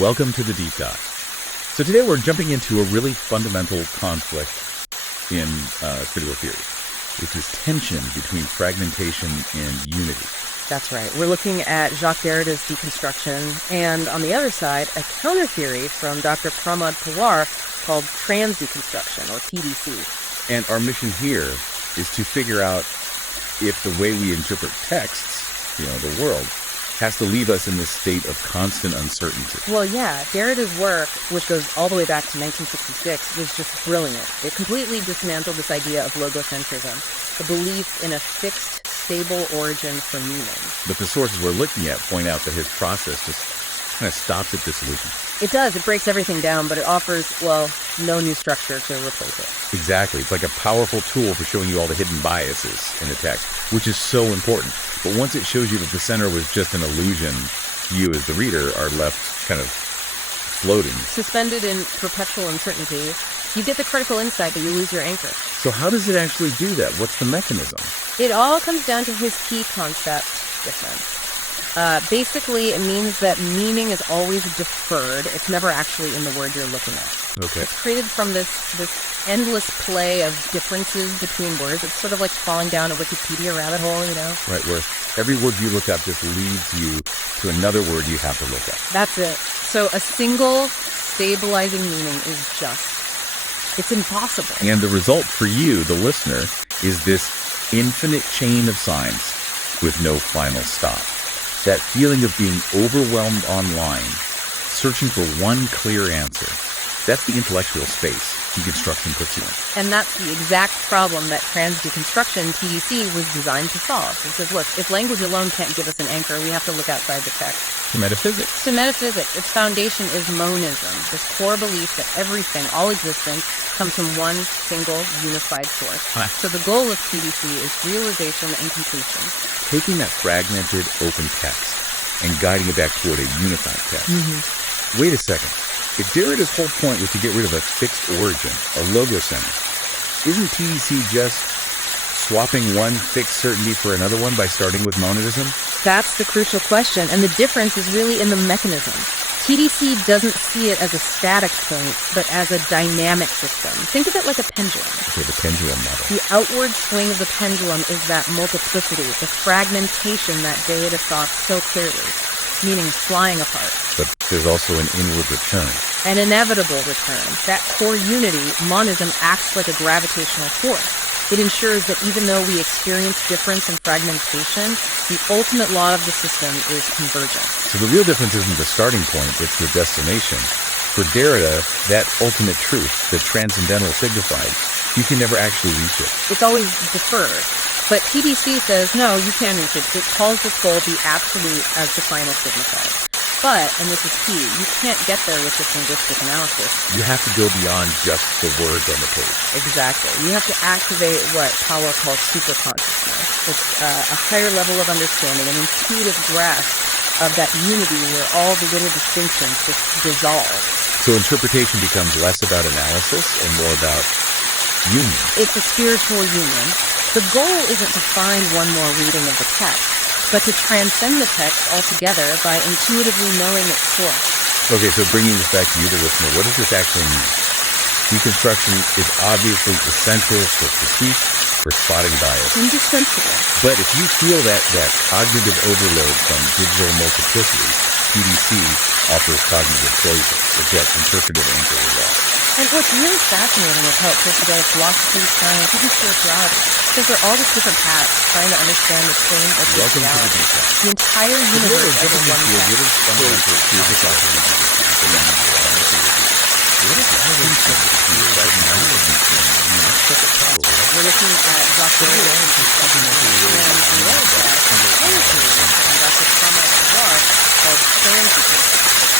Welcome to the Deep Dive. So today we're jumping into a really fundamental conflict in critical theory. It's this tension between fragmentation and unity. That's right. We're looking at Jacques Derrida's Deconstruction, and on the other side, a counter-theory from Dr. Pramod called trans-deconstruction, or TDC. And our mission here is to figure out if the way we interpret texts, the world, has to leave us in this state of constant uncertainty. Well, yeah, Derrida's work, which goes all the way back to 1966, was just brilliant. It completely dismantled this idea of logocentrism, the belief in a fixed, stable origin for meaning. But the sources we're looking at point out that his process just kind of stops at dissolution. It does. It breaks everything down, but it offers, no new structure to replace it. Exactly. It's like a powerful tool for showing you all the hidden biases in the text, which is so important. But once it shows you that the center was just an illusion, you as the reader are left kind of floating. Suspended in perpetual uncertainty, you get the critical insight, but you lose your anchor. So how does it actually do that? What's the mechanism? It all comes down to his key concept difference. Basically, it means that meaning is always deferred. It's never actually in the word you're looking at. Okay. It's created from this endless play of differences between words. It's sort of like falling down a Wikipedia rabbit hole, Right, where every word you look up just leads you to another word you have to look up. That's it. So a single stabilizing meaning is it's impossible. And the result for you, the listener, is this infinite chain of signs with no final stop. That feeling of being overwhelmed online, searching for one clear answer. That's the intellectual space deconstruction puts you in. And that's the exact problem that trans-deconstruction, TDC, was designed to solve. It says, look, if language alone can't give us an anchor, we have to look outside the text. To metaphysics. To metaphysics. Its foundation is monism, this core belief that everything, all existence, comes from one single unified source. So the goal of TDC is realization and completion. Taking that fragmented open text and guiding it back toward a unified text. Mm-hmm. Wait a second. If Derrida's whole point was to get rid of a fixed origin, a logocenter, isn't TDC just swapping one fixed certainty for another one by starting with monism? That's the crucial question, and the difference is really in the mechanism. TDC doesn't see it as a static point, but as a dynamic system. Think of it like a pendulum. Okay, the pendulum model. The outward swing of the pendulum is that multiplicity, the fragmentation that Derrida saw so clearly, meaning flying apart. But there's also an inward return. An inevitable return. That core unity, monism, acts like a gravitational force. It ensures that even though we experience difference and fragmentation, the ultimate law of the system is convergence. So the real difference isn't the starting point, it's the destination. For Derrida, that ultimate truth, the transcendental signified, you can never actually reach it. It's always deferred. But TDC says, no, you can reach it. It calls this goal the absolute as the final signified. But, and this is key, you can't get there with just linguistic analysis. You have to go beyond just the words on the page. Exactly. You have to activate what Powell calls superconsciousness. It's a higher level of understanding, an intuitive grasp of that unity where all the little distinctions just dissolve. So interpretation becomes less about analysis and more about union. It's a spiritual union. The goal isn't to find one more reading of the text, but to transcend the text altogether by intuitively knowing its source. Okay, so bringing this back to you, the listener, what does this actually mean? Deconstruction is obviously essential for critique, for spotting bias. Indispensable. But if you feel that cognitive overload from digital multiplicity, TDC offers cognitive closure. It's that interpretive anchor as well. And what's really fascinating is how it pulls together philosophy, science, even spirituality. Because there are all these different paths trying to understand the same open Welcome reality. to the Deep Dive. The entire universe is in one text. Really fundamental philosophy. We're looking at Jacques Derrida and on the other side, a theory from Dr. Pramod called trans-deconstruction.